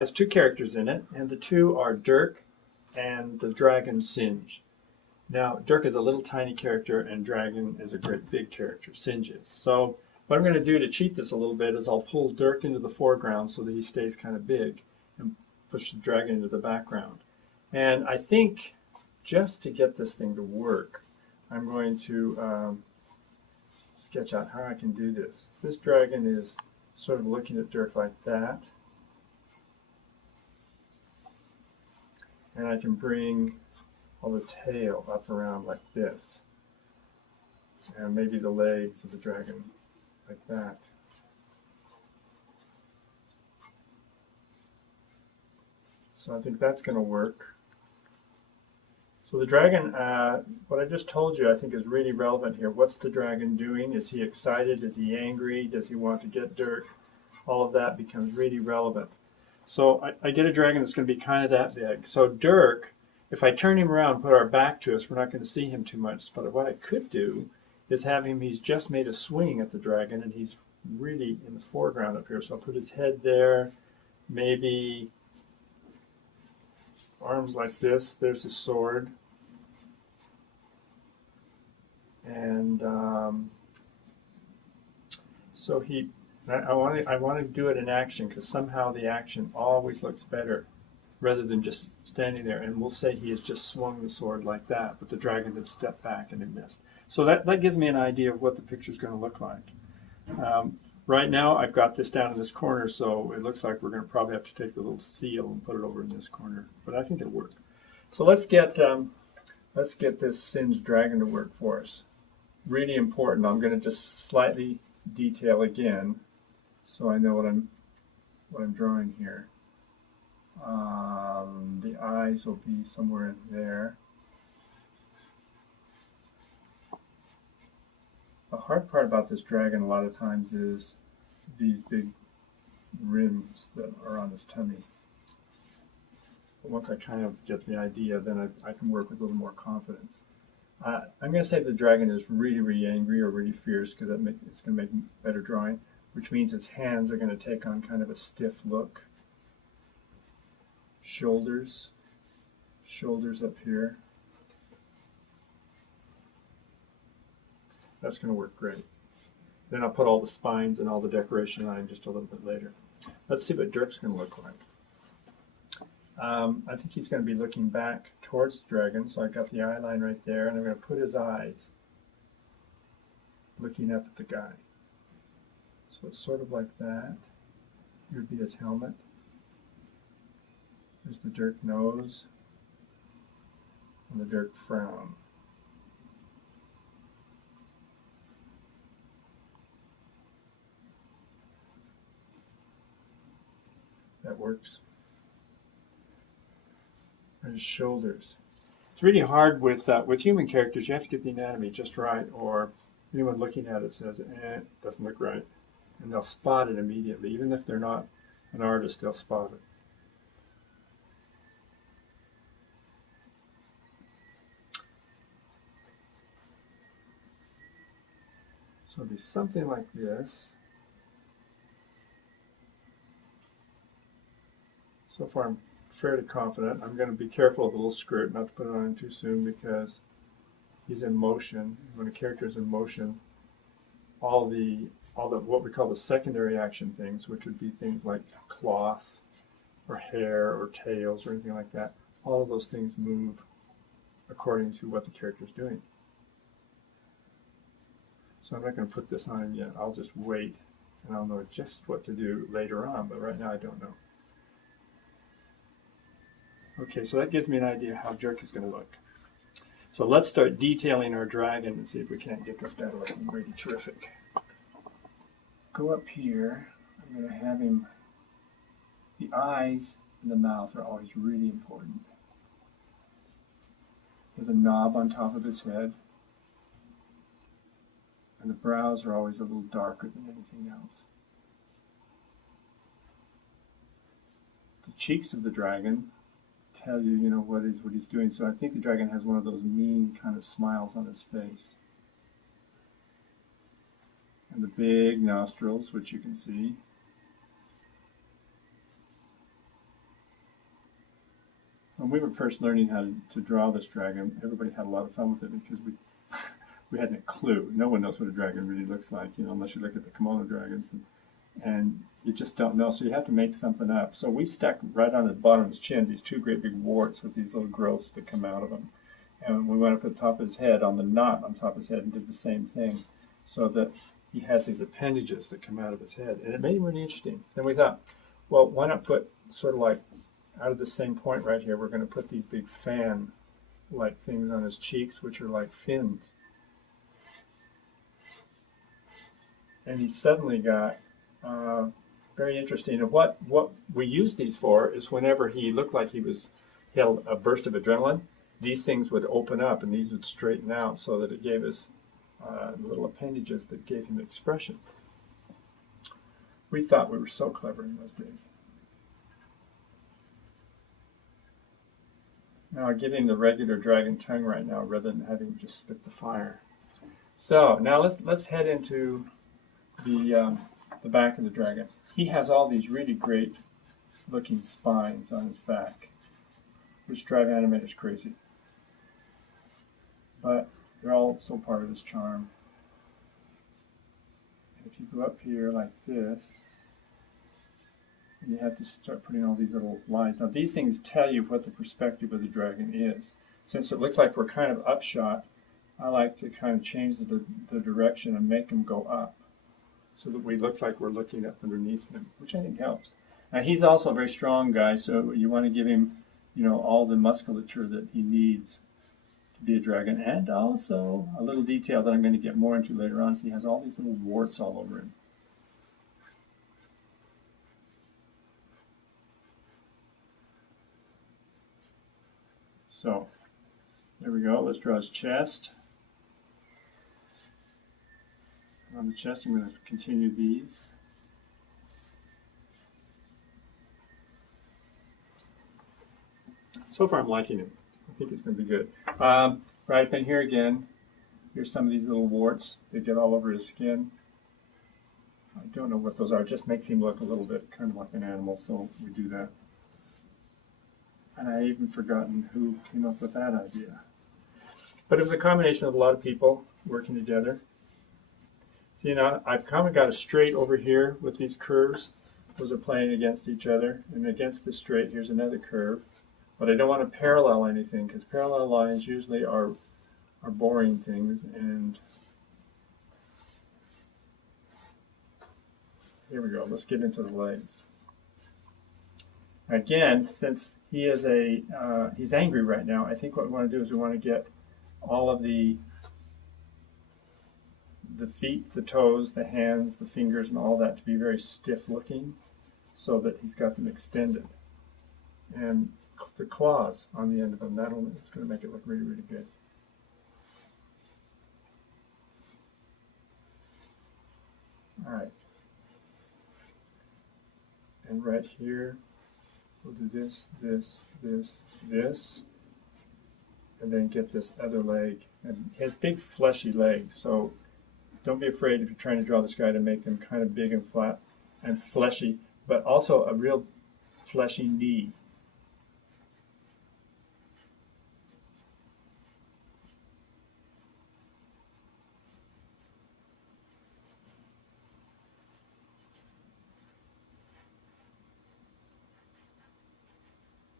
has two characters in it, and the two are Dirk and the dragon Singe. Now, Dirk is a little tiny character, and Dragon is a great big character, Singe is. So what I'm going to do to cheat this a little bit is I'll pull Dirk into the foreground so that he stays kind of big, and push the Dragon into the background. And I think just to get this thing to work, I'm going to sketch out how I can do this. This Dragon is sort of looking at Dirk like that. And I can bring all the tail up around like this. And maybe the legs of the dragon like that. So I think that's going to work. So the dragon, what I just told you, I think is really relevant here. What's the dragon doing? Is he excited? Is he angry? Does he want to get Dirk? All of that becomes really relevant. So I get a dragon that's going to be kind of that big. So Dirk, if I turn him around and put our back to us, we're not going to see him too much. But what I could do is have him, he's just made a swing at the dragon, and he's really in the foreground up here. So I'll put his head there, maybe arms like this. There's his sword. And so I want to do it in action, because somehow the action always looks better rather than just standing there. And we'll say he has just swung the sword like that, but the dragon had stepped back and it missed. So that gives me an idea of what the picture is going to look like. Right now I've got this down in this corner, so it looks like we're going to probably have to take the little seal and put it over in this corner, but I think it'll work. So let's get this Singe dragon to work for us. Really important. I'm going to just slightly detail again, so I know what I'm drawing here. The eyes will be somewhere in there. The hard part about this dragon a lot of times is these big rims that are on his tummy. But once I kind of get the idea, then I can work with a little more confidence. I'm going to say the dragon is really, really angry or really fierce, because it's going to make better drawing, which means its hands are going to take on kind of a stiff look. Shoulders up here. That's going to work great. Then I'll put all the spines and all the decoration on just a little bit later. Let's see what Dirk's going to look like. I think he's going to be looking back towards the dragon, so I've got the eye line right there, and I'm going to put his eyes looking up at the guy. So it's sort of like that. Here would be his helmet. There's the Dirk nose and the Dirk frown. That works. And his shoulders. It's really hard with human characters. You have to get the anatomy just right, or anyone looking at it says, it doesn't look right. And they'll spot it immediately. Even if they're not an artist, they'll spot it. So it'll be something like this. So far I'm fairly confident. I'm going to be careful of the little skirt, not to put it on too soon, because he's in motion. When a character is in motion, all the what we call the secondary action things, which would be things like cloth or hair or tails or anything like that, all of those things move according to what the character is doing. So I'm not going to put this on him yet. I'll just wait, and I'll know just what to do later on, but right now I don't know. Okay, so that gives me an idea how Dirk is going to look. So let's start detailing our dragon and see if we can't get this guy looking really terrific. Go up here. I'm going to have him, the eyes and the mouth are always really important. There's a knob on top of his head, and the brows are always a little darker than anything else. The cheeks of the dragon tell you, what he's doing. So I think the dragon has one of those mean kind of smiles on his face. And the big nostrils, which you can see. when we were first learning how to draw this dragon, everybody had a lot of fun with it because we hadn't a clue. No one knows what a dragon really looks like, you know, unless you look at the kimono dragons, and you just don't know. So you have to make something up. So we stuck right on his bottom of his chin these two great big warts with these little growths that come out of them. And we went up at the top of his head, on the knot on top of his head, and did the same thing, so that he has these appendages that come out of his head. And it made him really interesting. Then we thought, well, why not put sort of like out of the same point right here, we're going to put these big fan-like things on his cheeks, which are like fins. And he suddenly got very interesting. And what we use these for is whenever he looked like he had a burst of adrenaline, these things would open up and these would straighten out so that it gave us little appendages that gave him expression. We thought we were so clever in those days. Now I'm getting the regular dragon tongue right now rather than having just spit the fire. So now let's head into the back of the dragon. He has all these really great looking spines on his back, which drive animators crazy. But they're also part of his charm. And if you go up here like this, you have to start putting all these little lines. Now these things tell you what the perspective of the dragon is. Since it looks like we're kind of upshot, I like to kind of change the direction and make them go up, so that we look like we're looking up underneath him, which I think helps. Now he's also a very strong guy, so you want to give him, you know, all the musculature that he needs to be a dragon, and also a little detail that I'm going to get more into later on. So he has all these little warts all over him. So there we go. Let's draw his chest. On the chest, I'm going to continue these. So far, I'm liking it. I think it's going to be good. Right up in here again, here's some of these little warts. They get all over his skin. I don't know what those are. It just makes him look a little bit kind of like an animal, so we do that. And I even forgotten who came up with that idea. But it was a combination of a lot of people working together. See, now I've kind of got a straight over here with these curves. Those are playing against each other. And against this straight, here's another curve. But I don't want to parallel anything, because parallel lines usually are boring things. And here we go. Let's get into the legs. Again, since he is he's angry right now, I think what we want to do is we want to get all of the feet, the toes, the hands, the fingers, and all that to be very stiff looking, so that he's got them extended. And the claws on the end of them, it's going to make it look really, really good. All right. And right here, we'll do this, this, this, this, and then get this other leg. And he has big fleshy legs, so don't be afraid if you're trying to draw this guy to make them kind of big and flat and fleshy, but also a real fleshy knee.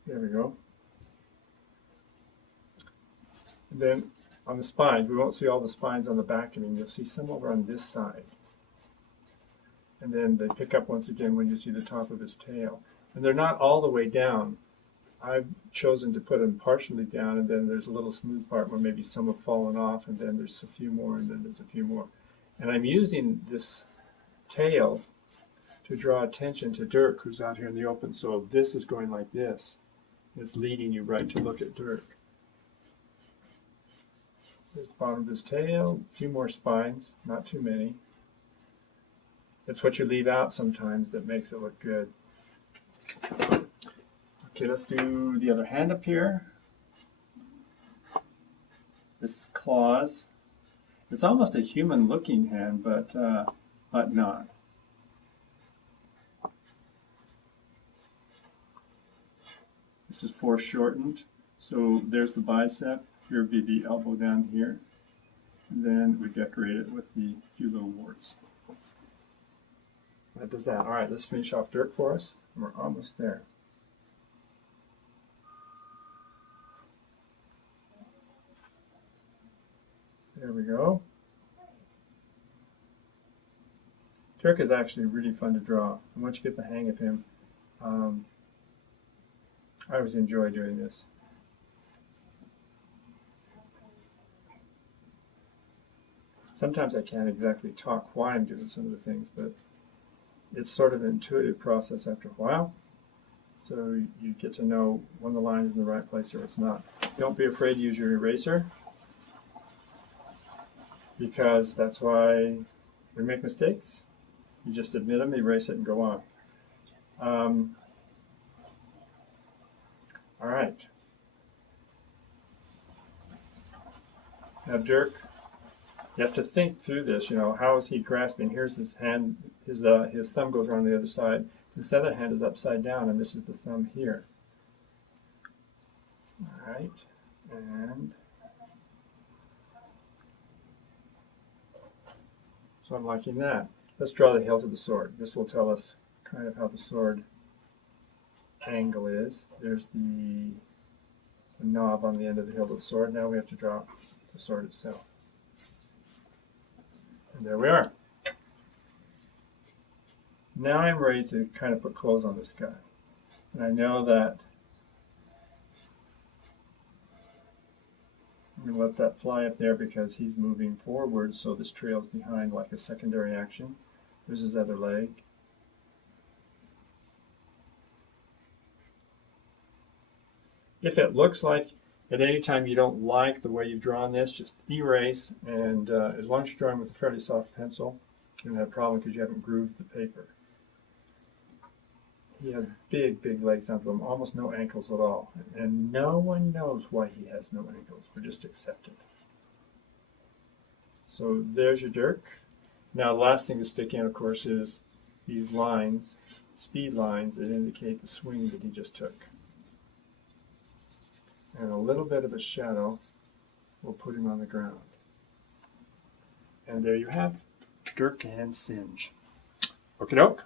There we go. And then on the spines, we won't see all the spines on the back of him. You'll see some over on this side. And then they pick up once again when you see the top of his tail. And they're not all the way down. I've chosen to put them partially down, and then there's a little smooth part where maybe some have fallen off, and then there's a few more, and then there's a few more. And I'm using this tail to draw attention to Dirk, who's out here in the open. So this is going like this. It's leading you right to look at Dirk. There's the bottom of his tail, a few more spines, not too many. It's what you leave out sometimes that makes it look good. Okay, let's do the other hand up here. This is claws. It's almost a human-looking hand, but not. This is foreshortened. So there's the bicep. Here would be the elbow down here. And then we decorate it with the few little warts. That does that. All right, let's finish off Dirk for us. We're almost there. There we go. Dirk is actually really fun to draw. And once you get the hang of him, I always enjoy doing this. Sometimes I can't exactly talk why I'm doing some of the things, but it's sort of an intuitive process after a while. So you get to know when the line is in the right place or it's not. Don't be afraid to use your eraser, because that's why we make mistakes. You just admit them, erase it, and go on. All right. Now Dirk, you have to think through this. You know, how is he grasping? Here's his hand. His thumb goes around the other side. This other hand is upside down, and this is the thumb here. All right, and so I'm liking that. Let's draw the hilt of the sword. This will tell us kind of how the sword angle is. There's the knob on the end of the hilt of the sword. Now we have to draw the sword itself. And there we are. Now I'm ready to kind of put clothes on this guy. And I know that I'm going to let that fly up there because he's moving forward, so this trails behind like a secondary action. There's his other leg. If it looks like at any time you don't like the way you've drawn this, just erase, and as long as you're drawing with a fairly soft pencil, you don't have a problem because you haven't grooved the paper. He has big, big legs down to him, almost no ankles at all. And no one knows why he has no ankles. We just accept it. So there's your Dirk. Now the last thing to stick in, of course, is these lines, speed lines that indicate the swing that he just took. And a little bit of a shadow will put him on the ground. And there you have Dirk and Singe. Okie doke.